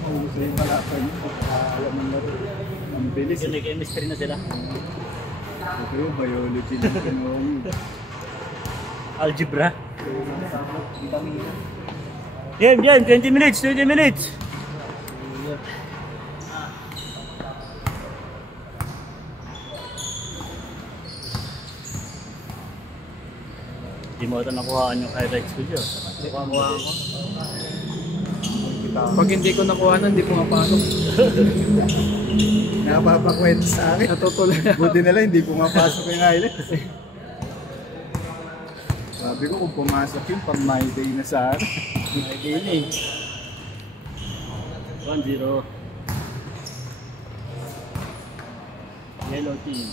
Kung gusto yung malapan nyo, alam mo na rin. Ang bilis. Yung nag-chemistry na sila. Ito yung biology ng kinuha nyo. Algebra. Game, 20 minutes, 20 minutes. Hindi mo ito nakuhaan yung highlights ko dyan. Nakuha ko. Pag hindi ko nakuha na, hindi pumapasok. Napapakwento sa akin. Natutuloy. Buti na lang, hindi pumapasok yung highlights. Sabi ko kung pumasok yun, pag my day na sa akin. My day na eh. 1-0. Yellow team.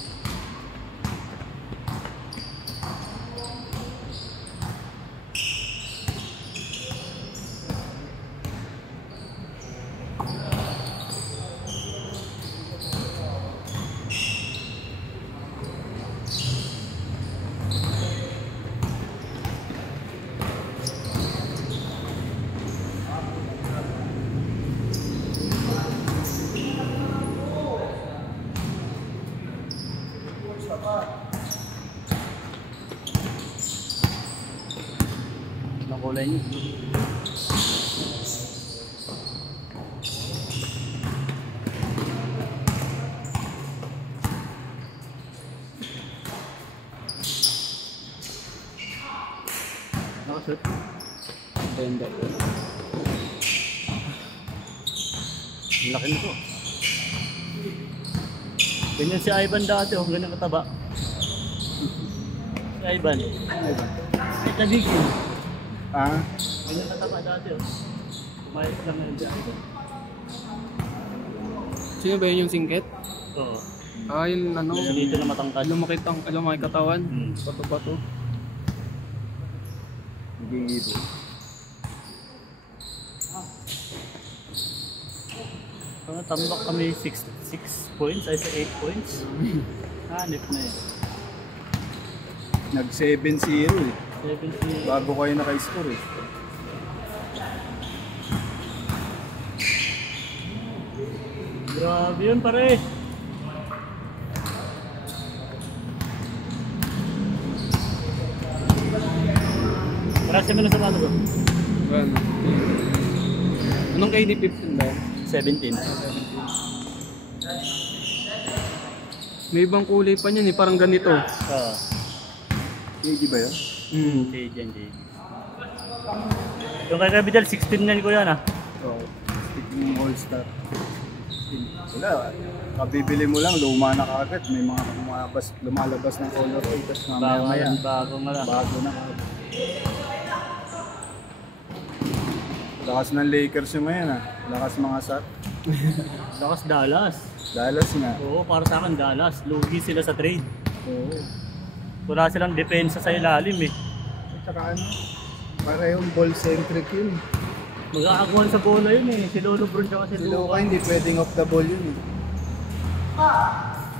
Anong kulay niyo? Nakashoot? Hindi. Ang laki nito. Ganyan si Ivan dati, oh, ganyan kataba. Si Ivan. Ay, tabig yun. Ah? Ganyan kataba dati, oh. Kumayos lang ngayon si Ivan. Sino ba yun yung singkit? Oo. Ah, yung ano? Dito na matangkad. Lumaki katawan. Bato-bato. Nag-iibo. Tambak kami 6 points, ay sa 8 points. Hanip na yun. Nag 7-0 eh. 70. Bago kayo naka-score eh. Grabe yun pare. Marami mo na sa mga bro. Anong KD 15 ba? 17. May ibang kulay pa niyan eh, parang ganito. Oo. KD ba yun? JJ. Yung kay Rabidal, 16 yan ko yan ah. Oo. Stick yung all-star. Wala. Kabibili mo lang, luma na kagad. May mga lumalabas ng color. Tapos mamaya-maya. Bago nga lang. Bago na. Lakas ng Lakers yung ngayon ah. Lakas mga sat. Lakas Dallas. Dallas nga. Oo, para sa akin Dallas. Lugi sila sa trade. Oo. Wala silang depensa sa ilalim eh. At saka ano, parehong ball-centric yun. Mag-aagwan sa bola yun eh. Si Lolo Bron tsaka si Si Luka hindi pwedeng off the ball yun eh.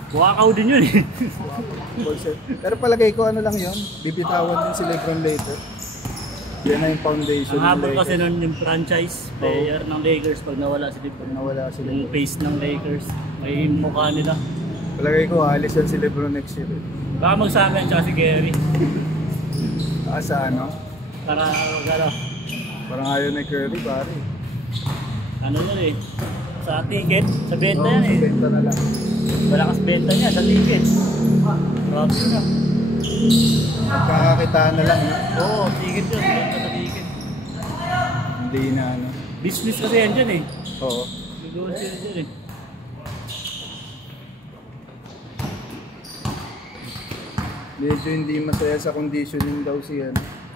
Buwakaw din yun eh. Pero palagay ko ano lang yun, bibitawan din si LeBron later. Yan na yung foundation Ang ng habang kasi Lakers. nun yung franchise player ng Lakers pag nawala si Pag LeBron. nawala si Yung LeBron. face ng Lakers. May mukha nila. Palagay ko alis yan si LeBron next year. Baka magsama yan tsaka si Gary. Saka sa ano, Para gala. parang ayaw na Curry pare. Ano yun eh. Sa ticket. Sa benta yan eh. Benta na lang. Malakas benta niya sa ticket. Grabe yun ah. Magkakakitaan na lang. Oo, ticket yun. Benta sa ticket. Hindi na ano. Business kasi yan dyan eh. Oo. Negosyo yan dyan eh. Medyo hindi masaya sa conditioning daw siya,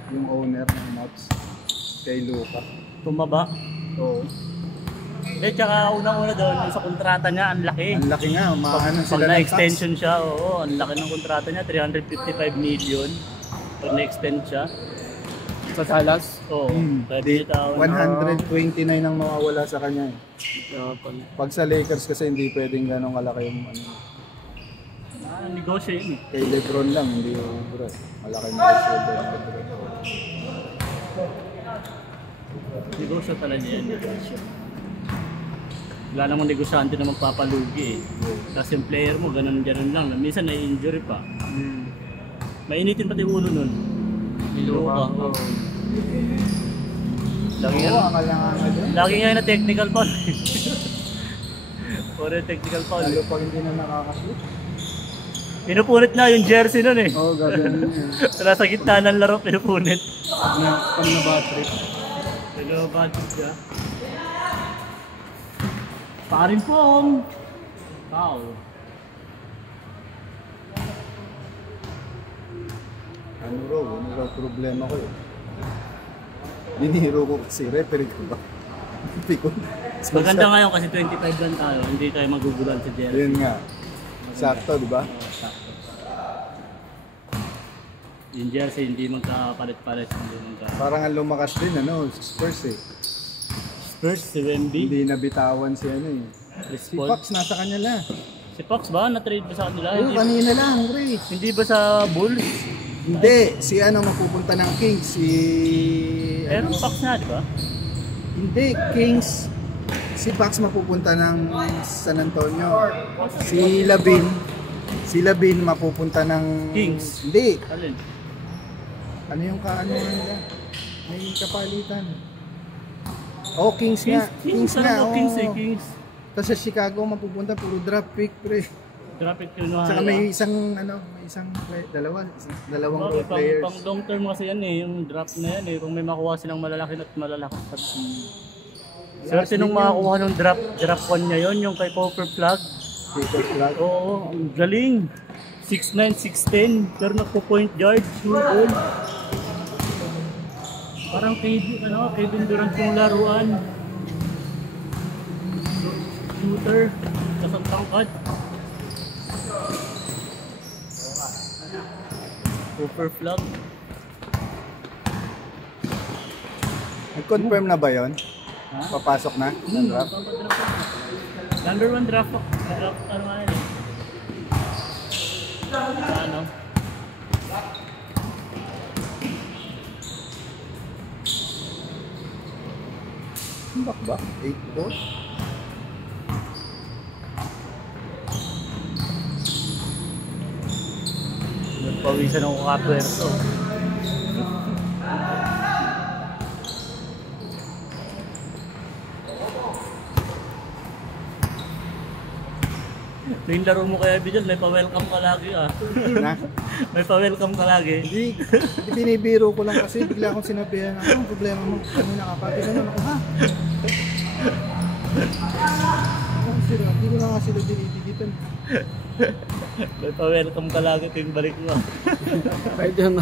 yung owner ng Mavs. Kay Luka. Tumaba. Oo. Eh, tsaka unang-una doon, yung sa kontrata niya, ang laki. Ang laki nga, umaano Pag sila ng tax. na-extension siya, oo, ang laki ng kontrata niya, 355 million. Pag na-extend siya, Sa Dallas. oo, Di, 30,000. 129 ang mawawala sa kanya eh. Kaya pala. Pag sa Lakers kasi hindi pwedeng ganong kalaki yung ano. Negosyo yun eh. Kay LeBron lang, hindi yung bro. Malaki na yung shoulder ng LeBron. Negosyo talaga yan. Wala namang negosyante na magpapalugi eh. Tapos yung player mo, ganun lang. Minsan na-injury pa. Mainitin pati ulo nun. Iluka. Lagi nga na technical foul. Puro technical foul. Lalo pag hindi na nakakashoot. Pinupunit na yung jersey nun eh. Oo, gagawin yun. Nasa gitna ng laro, pinupunit. Pag na bad trip. Nag-bad trip ka. Parin pong! Foul. Ano raw problema ko eh. Biniro ko kasi referee ko ba? Pikon. Maganda ngayon kasi 25 lang tayo, hindi tayo magugulan sa jersey. Yun nga. Sakto, di ba? Sakto. Yung jersey hindi magkapalit-palit. Parang ang lumakas din, Spurs eh. Spurs, si Wemby. Hindi nabitawan si ano eh. Si Paul. Fox nasa kanya na. Si Fox ba? Na-trade ba sa kanila? Oo, kanina lang, Grace. Hindi ba sa Bulls? Hindi, si mapupunta ng Kings, Pero Fox na, di ba? Hindi, Kings. Si Fox mapupunta ng San Antonio. Si Labin mapupunta ng Kings. Hindi. Alin? Ano yung nila? May kapalitan. Oh, Kings nga. Kings nga. Ano, Kings. Tapos sa Chicago mapupunta puro draft pick, pre. Draft pick yun. Saka may dalawang role players. Pang long term kasi yan eh, yung draft na yan eh. Kung may makuha silang malalaki at malalakas. Swerte nung makakuha ng draft 1 niya yun, yung kay Popper Flag. Oo, ang galing. 6'9", 6'10", pero nagpo-point guard, shoot all. Parang Kevin Durant yung laruan. Shooter, kasang tangkad. Popper Flag. Nag-confirm na ba yun? Ha? Papasok na ng draft? Number 1 draft po. Draft ano nga yun eh. Ano? Bak ba? 8-4? Nagpawisan ako kapwerso. Yung laro mo kaya Bidyan, may pa-welcome ka lagi ah. Na? May pa-welcome ka lagi. Hindi, binibiro ko lang kasi bigla akong sinabihan ang problema mo. Kanina ka pa, gano'n ako, ha? Hindi ko na nga sila dinidigitan. May pa-welcome ka lagi tuwing balik mo. Kahit yung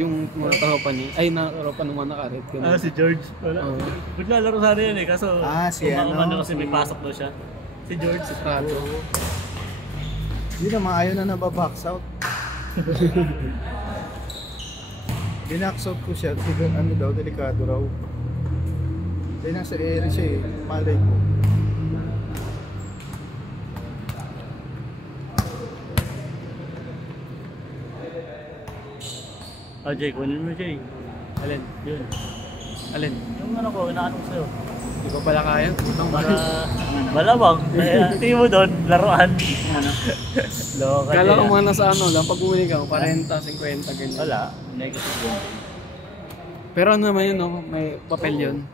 yung mga taropa niya, taropa naman nakarit. Si George. Wala. Bigla laro sana yan eh, kaso si kasi may pasok daw siya. Si George. Si Prato. Hindi naman, ayaw na nababox out. Binax out ko siya, delikado raw. Kaya nasa area siya eh, malay ko. Jay, kunin mo Jay. Alin? Yun. Alin? Yung ko, inaano ko sa'yo. Di ba pala kaya? Malamang. Tingin mo doon, laruan. Loka Kala ko mga nasa lang, pag bumili ka, 40, 50, ganyan. Wala. Negative yun. Pero ano naman yun, may papel yun.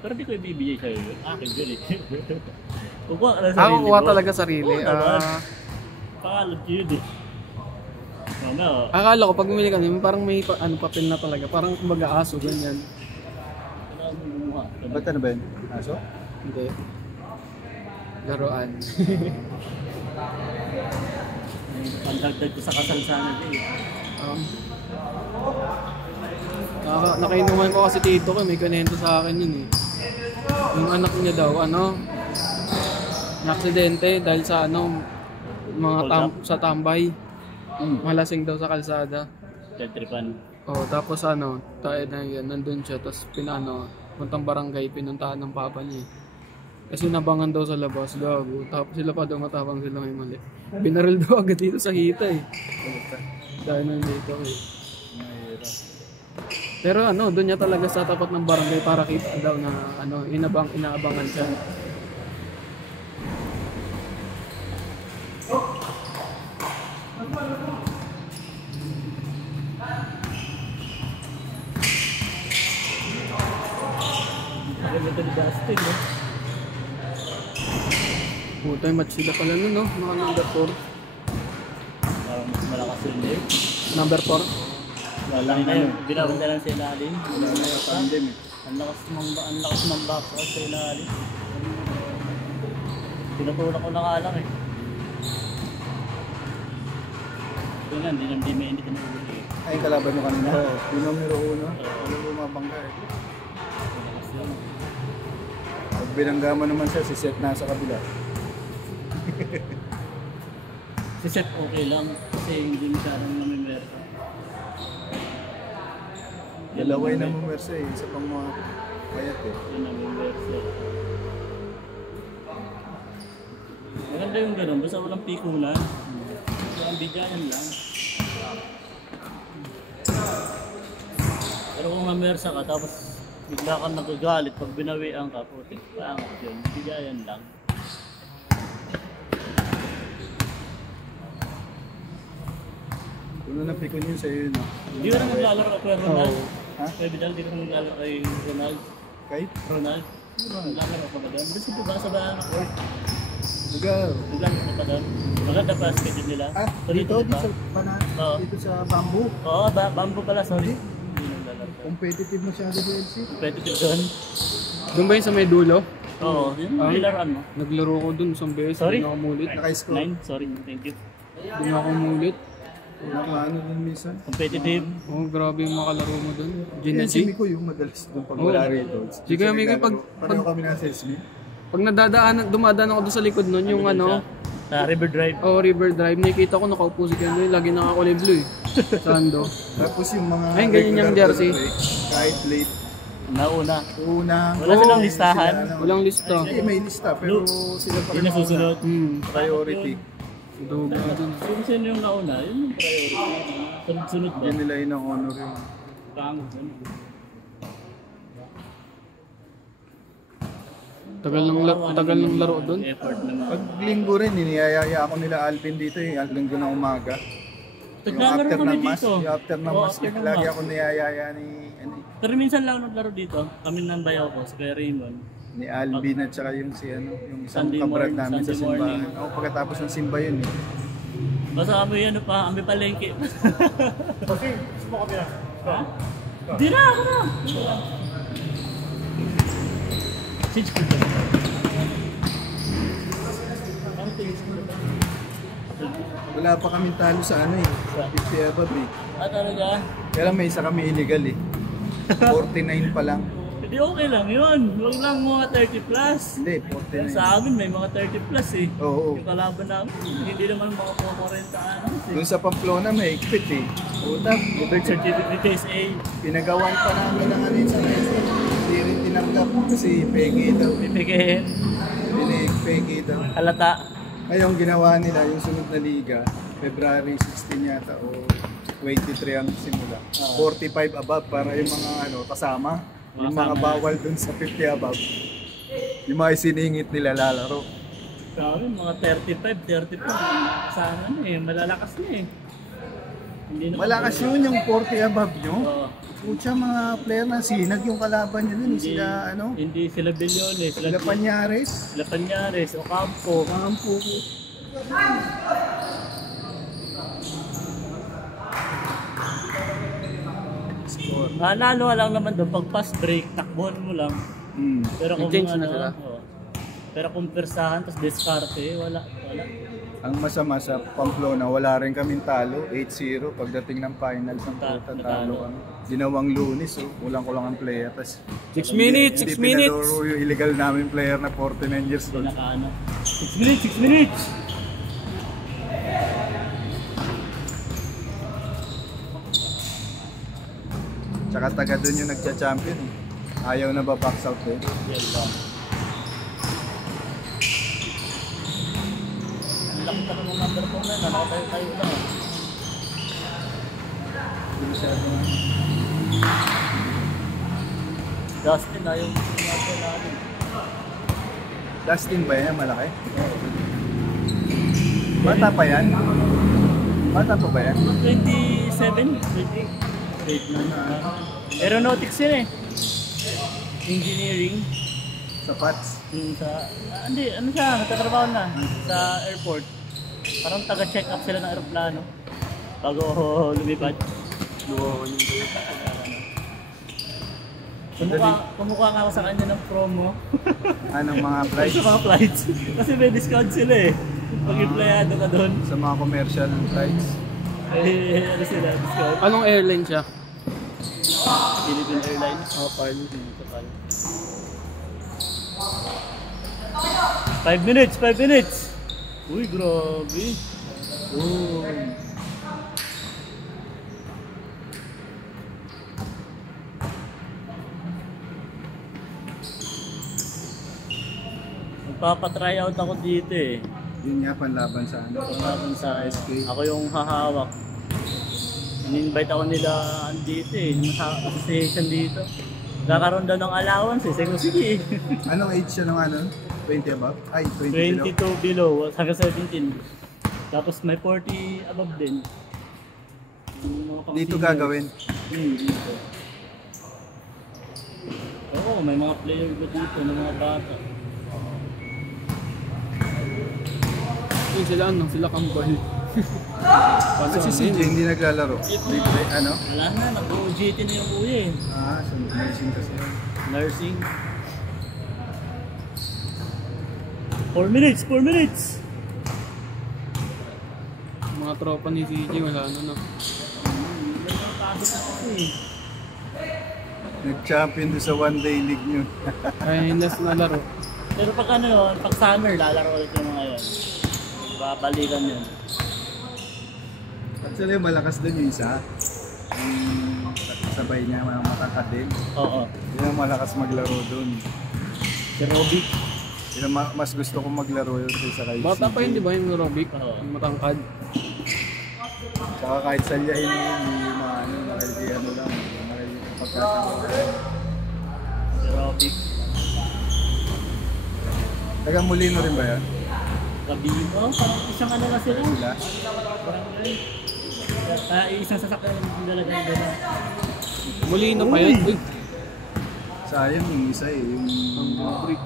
Pero di ko ibibigay sa'yo yun. Akin yun eh. Kukuha ka lang sarili mo. Kukuha talaga sarili. Pangalot yun eh. Akala ko pag bumili ka, parang may papel na talaga. Parang kumbaga aso, ganyan. Ba't ano ba yun? Aso? Hindi. Laruan. Pagdagdag ko sa kasal sana din. Nakainuman ko kasi tito ko, may kanento sa akin yun eh. Yung anak niya daw, na-aksidente dahil sa sa tambay. Malasing daw sa kalsada. Tripan. Tapos tayo na yun, nandun siya, tapos puntang barangay, pinuntahan ng papa niya. Kasi nabangan daw sa labas, gago. Tapos sila pa daw matapang sila may mali. Binaril daw agad dito sa hita eh. Dahil nandito eh. Pero ano, doon niya talaga sa tapat ng barangay para kita daw na ano, inaabangan siya. Limited Dustin, no? Puta, yung match sila pala nun, no? Mga number 4. Parang mas malakas yung leg. Number 4. Walang Ano ano. yun, binabanda lang sa ilalim. Wala na yung tandem eh. Ang lakas ng back sa ilalim. Tinutulak ko na nga lang eh. Ito nga, hindi mainit na ulo eh. Ay, kalaban mo kanina? Oo. Yung numero 1. Wala bumabangga eh. Malakas yun. Pag binangga mo naman siya, si Seth nasa kabila. Si Seth okay lang kasi hindi masyadong namimerka. Dalaway na mumersa eh. Isa pang mga payat eh. Yun namimerka. Maganda yung ganun, basta walang pikulan. Walang bigayan lang. Pero kung namersa ka tapos bigla kang nagagalit pag binawian ka, putik paangat yun. Bigayan lang. Kung na napikon yun sa'yo yun. Hindi ko na naglalaro kay Ronald. Oo. Ha? Kaya Vidal, di ko na naglalaro kay Ronald. Kahit? Ronald? Naglalaro ka ba doon? Basta ba sa bayan ako? Naglalaro. Naglalaro ka doon? Maganda pa schedule nila. Ah, So, dito ba? sa Banan, Oo. dito sa Bamboo. Oo, bamboo pala, sorry. Hindi naglalaro. Competitive masyado sa LC. Competitive doon. Doon ba yun sa may dulo? Oo, yun. Nilaruan mo. Naglaro ko doon isang beses. Sorry? Doon ako mulit. Naka-score. 9, sorry, thank you. Doon ako mulit. Nakaano din minsan. Competitive. Oh, grabe yung makalaro mo doon. Gina Yan si G. Miko yung madalas doon pag Oo. wala rito. Si Kuya Miko, Pareho kami nasa SB. Pag dumadaan ako doon sa likod nun, yung ano, Sa River Drive. River Drive, nakikita ko nakaupo si Ken, lagi nakakulay blue eh. Sando. Tapos yung mga Ayun, ganyan yung regular jersey. break, kahit late, Nauna. unang... Wala silang listahan? Walang lista. Eh, may lista, pero sila pa Yun rin na susunod. priority. Dugo na dun. Sino yung nauna? Yun yung priority. Sunod-sunod ba? Hindi nila ino-honor yung... Pangit yun. Tagal ng laro doon. Effort naman. Pag linggo rin, iniyayaya ako nila Alvin dito eh, linggo ng umaga. Yung Naglalaro after kami ng mas, dito. yung after ng Oo, mas, after ng lagi mas. ako niyayaya ni, Pero minsan lang ako naglaro dito. Kami ng bayaw ko, si Kuya Raymond. ni Alvin at saka yung si ano, yung isang Sunday kabrad morning, namin sa Sunday simbahan. morning. Ako pagkatapos ng simba yun eh. Basta kami ano pa, kami palengke. Kasi, gusto kami na. Ha? Di na, ako na! Sige. Ang tinis mo na. Wala pa kaming talo sa ano eh. 50 above eh. Ah, talaga? Kaya lang may isa kami illegal eh. 49 pa lang. Hindi okay lang yun. Huwag lang mga 30 plus. Hindi, Yan 49. sa amin may mga 30 plus eh. Oo. Yung kalaban namin, hindi naman mga 40 ano eh. Doon sa Pamplona may ikpit eh. Utap, Birth certificate case A. pinagawan pa namin ng ano yun sa Quezon. Hindi rin tinanggap kasi pegi daw. Pipigihin. Pegi daw. Halata. Ngayon ginawa nila yung sunod na liga, February 16 yata o 23 ang simula. 45 above para yung mga ano kasama. Yung mga bawal dun sa 50 above. Yung mga isiningit nila lalaro. Sa amin, mga 35, 30 pa. Kasama na eh. Malalakas na eh. Hindi na Malakas yun yung 40 above nyo. Oo. Pucha mga player na sinag yung kalaban nyo dun. Sila ano, Hindi sila Bilyones. sila Panyares. Sila Panyares, Ocampo. Kampo. Lalo lang naman doon, pag pass break, takbuhan mo lang. Pero kung May change na ano, sila? oo. Pero kung persahan, tapos diskarte, wala. Ang masama sa Pamplona, wala rin kaming talo. 8-0 pagdating ng finals ng puta, talo kami. Ginawang Lunis, kulang-kulang ang player. Tas 6 minutes, 6 Hindi minutes. pinalaro yung illegal namin player na 49 years old. Pinakaano. 6 minutes, 6 minutes! Tsaka taga doon yung nagcha-champion. Ayaw na ba box out din? Yan lang. Ang laki pa ng number 4 na, nakatayo-tayo lang. Hindi masyado. Dustin na yung natin natin. Dustin ba yan? Malaki? Bata pa yan? Bata pa ba yan? 27? 8 na. Aeronautics yun eh. Engineering. Sa PATS? Hindi, ano siya, nagtatrabaho na sa airport. Parang taga-check up sila ng aeroplano bago lumipad. Kumukha nga ako sa kanya ng promo. Anong mga flights? Sa mga flights. Kasi may discount sila eh. Pag empleyado ka doon. Sa mga commercial flights? Ano sila, discount. Anong airline siya? Philippine Airlines. Pilot. 5 minutes, 5 minutes! Uy, grabe! Oh. Magpapatry out ako dito eh. Yun nga, panlaban sa ano? Panlaban sa SK. Ako yung hahawak. In-invite ako nila dito eh, sa association dito. Kakaroon daw ng allowance eh. Sige. Anong age siya ng ano? 20 above? Ay, 20 22 below, hanggang 17. Tapos may 40 above din. Dito gagawin? Dito. Oo, may mga player ba dito ng mga bata. Yun sila, sila kambal. Kasi si CJ hindi naglalaro. Ano? Wala na, nag-OJT na yung kuya eh. So nursing kasi. Nursing. 4 minutes, 4 minutes! Mga tropa ni CJ, wala na. Nag-champion doon sa one day league nyo. Ay, last na laro. Pero pag pag summer, lalaro ulit yung mga yun. Babalikan yun. Actually, malakas din yung isa. Yung sabay niya, matangkad din. Oo. Yun ang malakas maglaro doon. Si Robic. Yun ang mas gusto kong maglaro yun sa kay Bata pa CJ. yun, di ba yung Robic? Oo. Yung matangkad. Saka kahit salyahin mo yun, hindi ano lang, pagkakataon. Si Robic. Taga Molino rin ba yan? Kabino. Parang isang ano na sila. Sila? Parang isang sasakyan yung dalaga yung dalaga. Molino pa yun. Uy, Sayang yung isa eh, yung brick.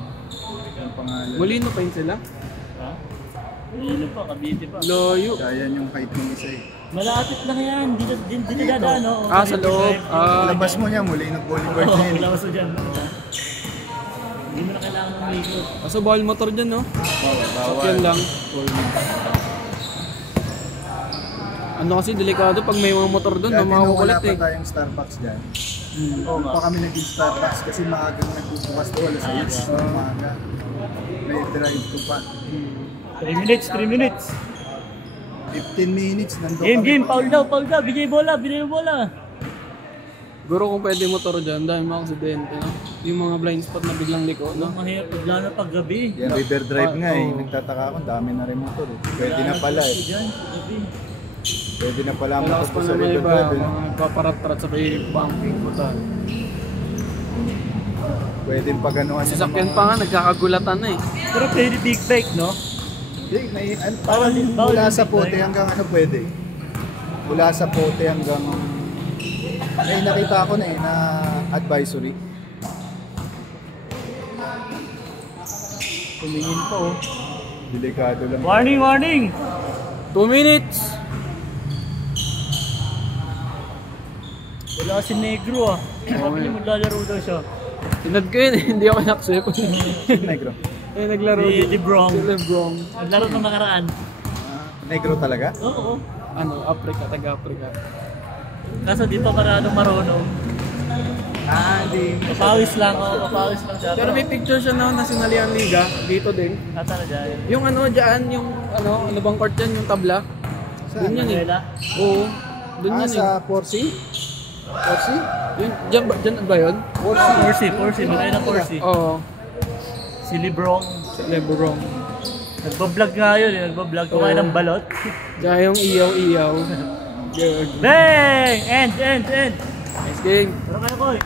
yung pangalan. Molino pa yun sila? Ha? Kabino pa, Cavite pa. Loyo. Sayang yung height ng isa eh. Malapit lang yan. Dito dadaan, no? Sa loob. Labas mo niya, Molino Boulevard Oo, na yun. labas mo dyan. Hindi mo na kailangan ng likod. Kaso bawal motor dyan, no? Sakyan lang. Ano kasi delikado pag may mga motor doon, Dati nung wala mamakukulit pa eh. tayong Starbucks dyan, Oo nga. pa kami naging Starbucks kasi maagang nagbubukas to, alas 6 ng umaga. May drive to pa. 3 minutes, 3 minutes. 15 minutes nandun Game, foul daw. Bigay bola. Siguro kung pwede motor dyan, dahil mga aksidente, no? Yung mga blind spot na biglang liko, no? Mahirap, lalo na pag gabi. Yan, river drive nga eh. Oo. Nagtataka ako, dami na rin motor eh. Pwede na pala eh. Diyan, gabi. Pwede na pala ang Malakas motor pa sa naman river iba, drive eh. mga paparat-parat sa may bumping ko tayo. Pwede pa ganuhan yun. Sasakyan pa nga, nagkakagulatan na eh. Pero pwede big bike, no? Hindi, parang Bawal mula yung sa big pote bike. hanggang ano pwede. Mula sa pote hanggang... May nakita ko na eh, na advisory. Tumingin pa, oh. Delikado lang. Warning! 2 minutes! Wala si Negro, ah. Sabi niya maglalaro daw siya. Tinad ko yun eh, hindi ako na-accept. Negro. Eh, naglaro Si din. Lebrong. Si Lebrong. Naglaro ng nakaraan. Negro talaga? Oo. Africa, taga-Africa. Kaso di pa marunong. Hindi. Papawis lang siya. Pero may picture siya na Nationalian Liga, dito din. Tata na dyan. Yung dyan, yung ano bang court yan, yung tabla. Doon yun eh. Manila. Oo. Doon yun eh. Sa Porsi? Porsi? Yun, dyan ba yun? Porsi. Magay na Porsi. Oo. Si Lebrong. Si Lebrong. Nagbablog nga yun eh. Nagbablog. Kumain ng balot. Diyan yung iyaw. Good. Bang! End! Nice game. Pero kaya koy.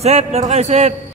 Sep, laro kayo, Sep.